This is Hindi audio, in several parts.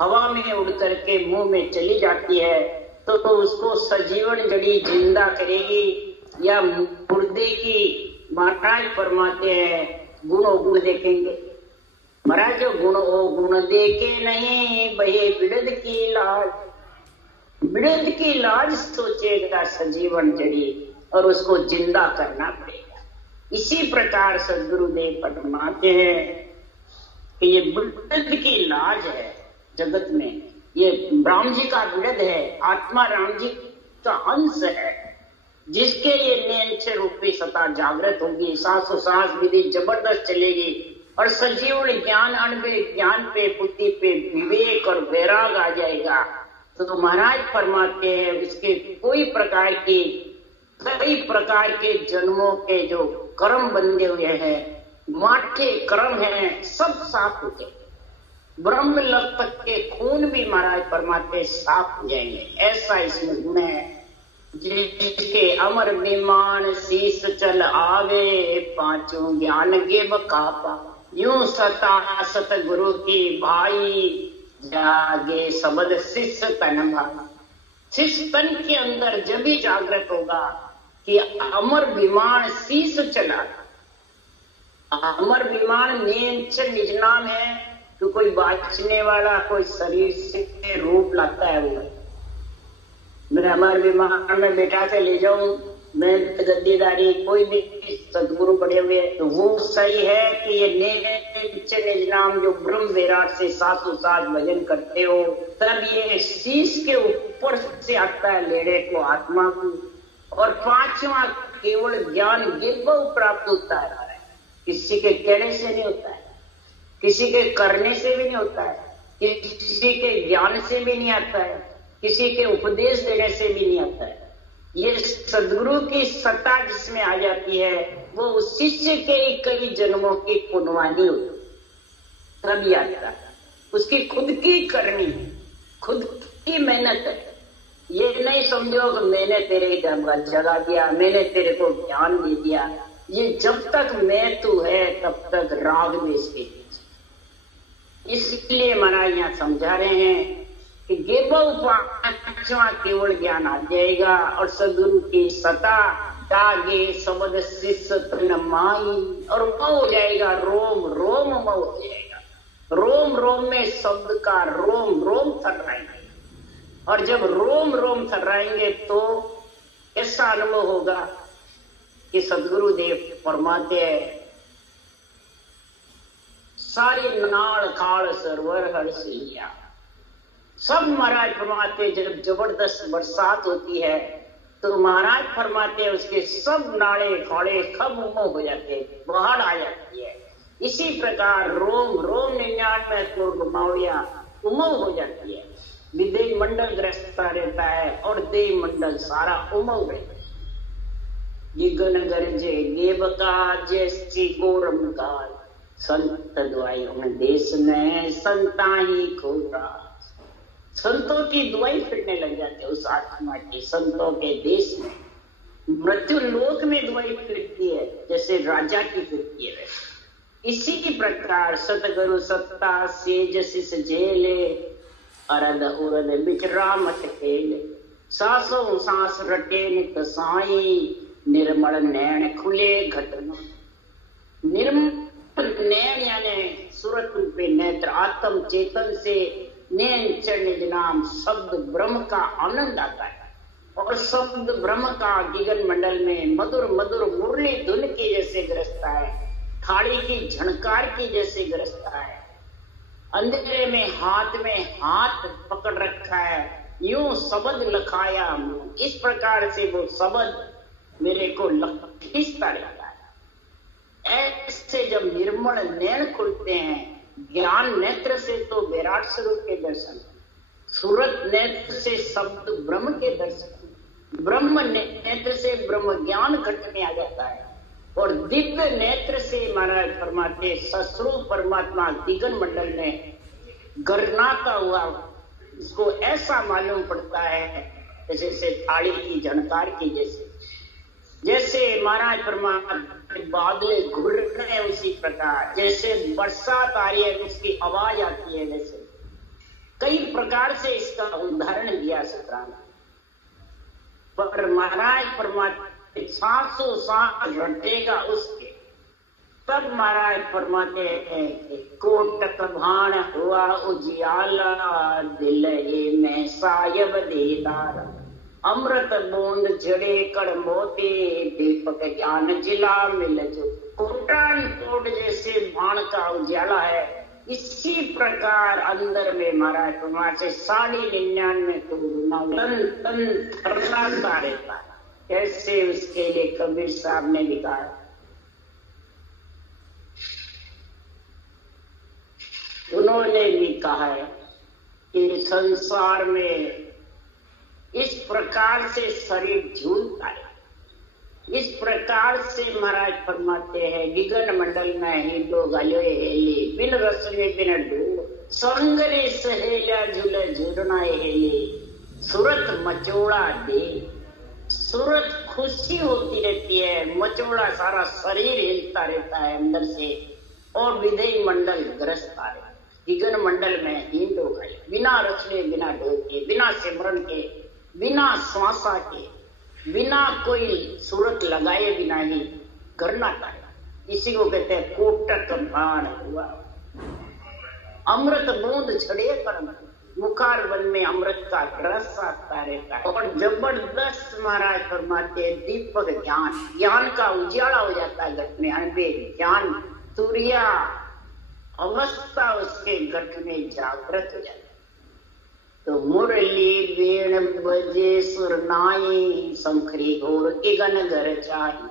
हवा में उड़ करके मुंह में चली जाती है तो उसको सजीवन जड़ी जिंदा करेगी या मुर्दे की? महाराज फरमाते हैं गुण गुण देखेंगे। महाराज जो गुण देखे नहीं बहे बिड़द की लाज, बिड़द की लाज सोचेगा सजीवन जड़ी और उसको जिंदा करना पड़ेगा। इसी प्रकार सदगुरुदेव फरमाते हैं कि ये बिड़द की लाज है जगत में, ये राम जी का बिड़द है, आत्मा राम जी का अंश है, जिसके ये नेत्र रूपी सत्ता जागृत होगी, सांसों सांस विधि जबरदस्त चलेगी और सजीवन ज्ञान अनबे ज्ञान पे बुद्धि पे विवेक और वैराग आ जाएगा। तो महाराज फरमाते हैं इसके कई प्रकार के जन्मों के जो कर्म बंधे हुए हैं, माठे कर्म हैं, सब साफ हो जाएंगे। ब्रह्म लग तक के खून भी महाराज फरमाते साफ हो जाएंगे। ऐसा इसमें गुण है जिसके अमर विमान शीस चल आवे, पांचों ज्ञान के बकापा, यूं सता सत गुरु की भाई, जागे शब्द शिष्य तन भाई। शिष्य तन के अंदर जब भी जागृत होगा कि अमर विमान शीस चला। अमर विमान निज नाम है तो कोई बाँचने वाला कोई शरीर से रूप लाता है। वो मैं अमर विमान में बैठा के ले जाऊं, मैं गद्दीदारी कोई भी सदगुरु पड़े हुए तो वो सही है कि ये निज नाम जो ब्रह्म विराट से सातों सात भजन करते हो, तब ये शीश के ऊपर से आता है लेड़े को, आत्मा को। और पांचवा केवल ज्ञान गिरबव प्राप्त होता है, किसी के कहने से नहीं होता है, किसी के करने से भी नहीं होता है, किसी के ज्ञान से भी नहीं आता है, किसी के उपदेश देने से भी नहीं आता है। ये सदगुरु की सत्ता जिसमें आ जाती है वो उस शिष्य के कई जन्मों की पुण्यवानी होती तभी आता है। उसकी खुद की करनी, खुद की मेहनत है। ये नहीं समझो कि मैंने तेरे जगा दिया, मैंने तेरे को ज्ञान दे दिया। ये जब तक मैं तू है तब तक राग द्वेष के पीछे। इसलिए महाराज यहाँ समझा रहे हैं कि पांचवा केवल ज्ञान आ जाएगा और सदगुरु की सता जागे शब्द शिष्य तन माई, और मऊ हो जाएगा, रोम रोम मऊ हो जाएगा। रोम रोम में शब्द का रोम रोम थर्राएंगे, और जब रोम रोम थर्राएंगे तो ऐसा अनुभव होगा कि सदगुरु देव फरमाते हैं सारी नाड़ खाड़ सरवर हर्ष लिया। सब महाराज फरमाते जब जबरदस्त बरसात होती है तो महाराज फरमाते उसके सब नाड़े खाड़े सब उमो हो जाते, बाढ़ आ जाती है। इसी प्रकार रोम रोम 99 गुमाविया उमो हो जाती है। विदेह मंडल ग्रस्त रहता है और देह मंडल सारा उमो रहता है। गगन गरजे देवका जैसी गोरम काल, संत दुआई देश में संता ही खोरा। संतों की दुआई फिरने लग जाते उस आत्मा की, संतों के देश में। मृत्यु लोक में दुआई फिरती है जैसे राजा की फिरती है। इसी की प्रकार सतगुरु सत्ता सेज शिष झेले, अरद उरद बिचरा मत खेले। सांसों सांस रटे नित साई, निर्मल नैन खुले घटना। निर्मल नैन यानी सूरत रूपे नेत्र, आत्म चेतन से नैन चरण नाम शब्द ब्रह्म का आनंद आता है। और शब्द ब्रह्म का गगन मंडल में मधुर मधुर मुरली धुन के जैसे गरजता है, थाली की झणकार की जैसे गरजता है। अंधेरे में हाथ पकड़ रखा है, यूं शब्द लखाया। इस प्रकार से वो शब्द मेरे को खींचता रहता है। ऐसे जब निर्मल नैन खुलते हैं, ज्ञान नेत्र से तो विराट स्वरूप के दर्शन, सूरत नेत्र से शब्द ब्रह्म के दर्शन, ब्रह्म नेत्र से ब्रह्म ज्ञान घट में आ जाता है। और दिव्य नेत्र से महाराज फरमाते सस्वरूप परमात्मा दिगन मंडल में गरनाता हुआ इसको ऐसा मालूम पड़ता है जैसे थाली की झनकार की जैसे महाराज फरमाते बादल घुर रहे हैं, उसी प्रकार जैसे बरसात आ रही है उसकी आवाज आती है, जैसे प्रकार से इसका उदाहरण दिया शुक्राना। पर महाराज परमात्मा 700 साल रटेगा उसके, तब महाराज फरमाते हैं कि कोटक भाण हुआ उजियाला, दिल ये में सायब देदार, अमृत बूंद जड़े कड़ मोती, दीपक ज्ञान जिला मिल जो। कोटान कोट जैसे भाण का उजाला है, इसी प्रकार अंदर में महाराज परमात्मा से 99.5 तन तन थर्राता रहता है। कैसे उसके लिए कबीर साहब ने लिखा है, उन्होंने भी कहा है कि संसार में इस प्रकार से शरीर झूलता है, इस प्रकार से महाराज फरमाते हैं गगन मंडल में ही दो गले हेले, बिन रस में बिन डूब, संगरे सहेला झूले झूलना हेले, सूरत मचोड़ा दे। सूरत खुशी होती रहती है, मचोड़ा सारा शरीर हिलता रहता है अंदर से, और विधेय मंडल ग्रसता रहता है। गगन मंडल में ही दो गले, बिना रचने बिना डोब के, बिना सिमरन के, बिना श्वासा के, बिना कोई सूरत लगाए बिना ही करना था। इसी को कहते हैं कोटक भाण हुआ, अमृत बूंद झड़े कर मुखार वन में अमृत का रस आता रहता है। और जबरदस्त महाराज फरमाते दीपक ज्ञान, ज्ञान का उजाला हो जाता है घट में, अनबे ज्ञान तुरिया अवस्था उसके घट में जागृत हो जाती है। तो मुरली बीण बजे सुरनाई, शंखरी घोर के गन घर चाही,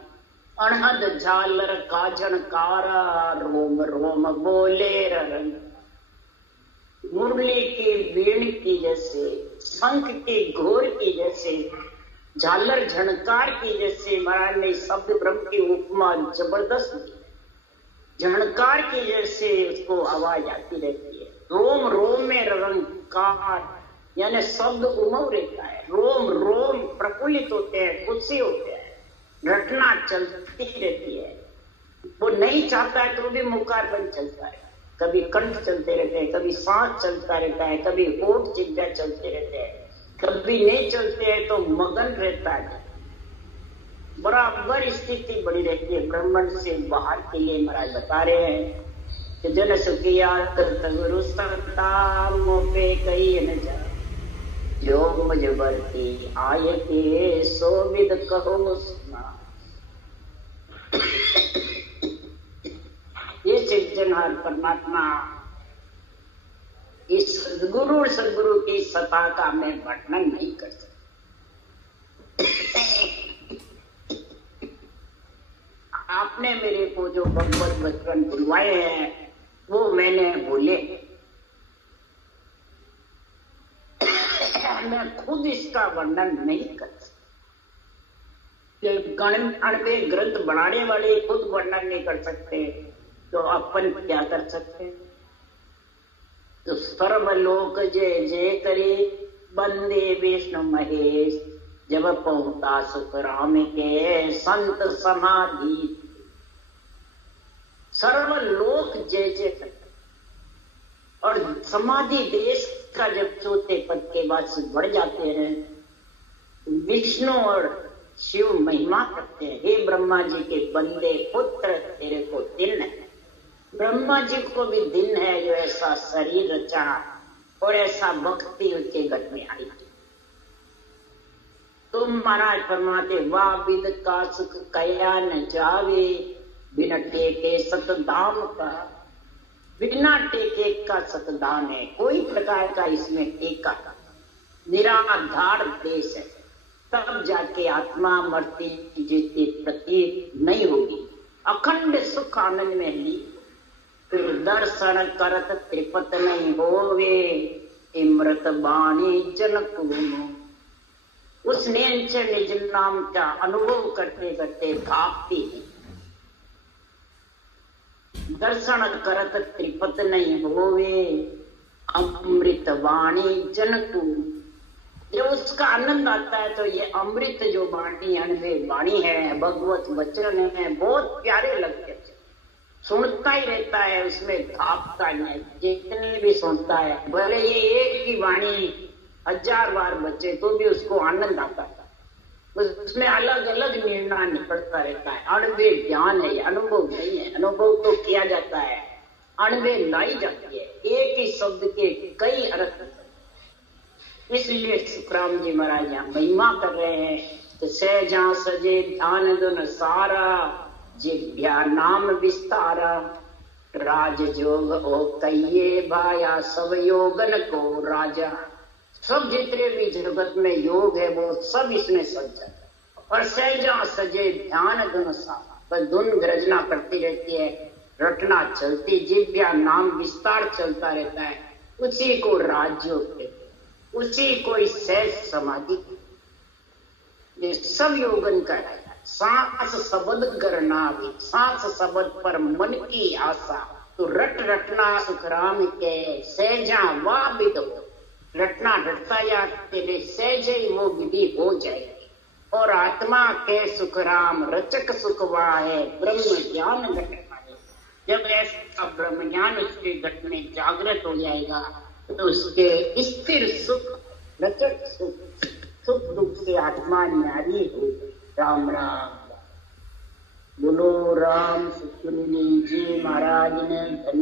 अनहद झालर काजन कारा, रोम रोम बोले रंग। मुरली के बीण की जैसे, शंख के घोर की जैसे, झालर झनकार की जैसे महाराज ने शब्द ब्रह्म की उपमा जबरदस्त दी। झनकार की जैसे उसको आवाज आती रहती है। रोम रोम में रंकार, यानी शब्द उमड़ रहता है, रोम रोम प्रफुल्लित होते हैं, खुशी होते हैं, घटना चलती रहती है। वो नहीं चाहता है तो भी मुखार बंद चलता है, कभी कंठ चलते रहते हैं, कभी सांस चलता रहता है, कभी होठ चिंता चलते रहते हैं, कभी नहीं चलते हैं तो मगन रहता है। बराबर स्थिति बनी रहती है। ब्रह्मांड से बाहर के लिए महाराज बता रहे हैं कि जन सुखिया गुरु सरता मोपे कही न जा, जो मुझ बरती आय के सो विद कहो सुना। ये सिर्जनहार परमात्मा इस सदगुरु की सत्ता का मैं वर्णन नहीं कर सकता। आपने मेरे को जो भगवत वचन बुलवाए हैं वो मैंने बोले, मैं खुद इसका वर्णन नहीं कर सकता। अणवे ग्रंथ बनाने वाले खुद वर्णन नहीं कर सकते तो अपन क्या कर सकते हैं। तो सर्वलोक जय जय करे बंदे विष्णु महेश, जब पहुंचा सुख राम के संत समाधि। सर्वलोक जय जय करे, और समाधि देश का जब चौथे पद के बाद से बढ़ जाते हैं, विष्णु और शिव महिमा करते हैं, हे ब्रह्मा जी के बंदे पुत्र तेरे को दिन है। ब्रह्मा जी को भी दिन है जो ऐसा शरीर रचा और ऐसा भक्ति उसके घट में आई। तुम महाराज फरमाते वाह विद का सुख कया न जावे, बिना टेके सतधाम का। बिना टेके का सतधाम है, कोई प्रकार का इसमें टेका का निराधार देश है, तब जाके आत्मा मरती जीती प्रतीत नहीं होगी, अखंड सुख आनंद में ली। फिर दर्शन करत त्रिपत नहीं होवे, इमृत बाणी जनक। उस निज नाम का अनुभव करते करते भागती है। दर्शन करत त्रिपत नहीं होवे, अमृत वाणी जनकू। जब उसका आनंद आता है तो ये अमृत जो वाणी अनवे वाणी है, भगवत वचन है, बहुत प्यारे लगते हैं। सुनता ही रहता है, उसमें भापता नहीं, जितने भी सुनता है, भले ये एक की वाणी 1000 बार बचे तो भी उसको आनंद आता है। उसमें अलग अलग निर्णय निकलता रहता है। अणवे ज्ञान है, अनुभव नहीं है। अनुभव तो किया जाता है, अणवे लाई जाती है। एक ही शब्द के कई अर्थ, इसलिए सुखराम जी महाराज यहाँ महिमा कर रहे हैं। तो सहजा सजे ध्यान दुन सारा, जिभ्या नाम विस्तारा, राजयोग ओ कहिए भाया, सब योगन को राजा। सब जितने भी जगत में योग है वो सब इसमें सज जाता है। और सहजा सजे ध्यान धुन सारा, बस धुन गर्जना करती रहती है, रटना चलती, जिभ्या नाम विस्तार चलता रहता है। उसी को राजयोग कहते हैं, उसी को सहज समाधि, ये सब योगन का है। सांस शब्द करना भी, सांस शब्द पर मन की आशा, तो रट रटना सुखराम के सहजा वाह विधो। रटना रटता या तेरे सहज ही वो विधि हो जाएगी। और आत्मा के सुखराम रचक सुखवा है, ब्रह्म ज्ञान घटना है। जब ऐसा ब्रह्म ज्ञान उसके घट में जागृत हो जाएगा तो उसके स्थिर सुख, रचक सुख, सुख दुख से आत्मा न्यारी हो। राम राम बोलो। राम सुखमनी जी महाराज ने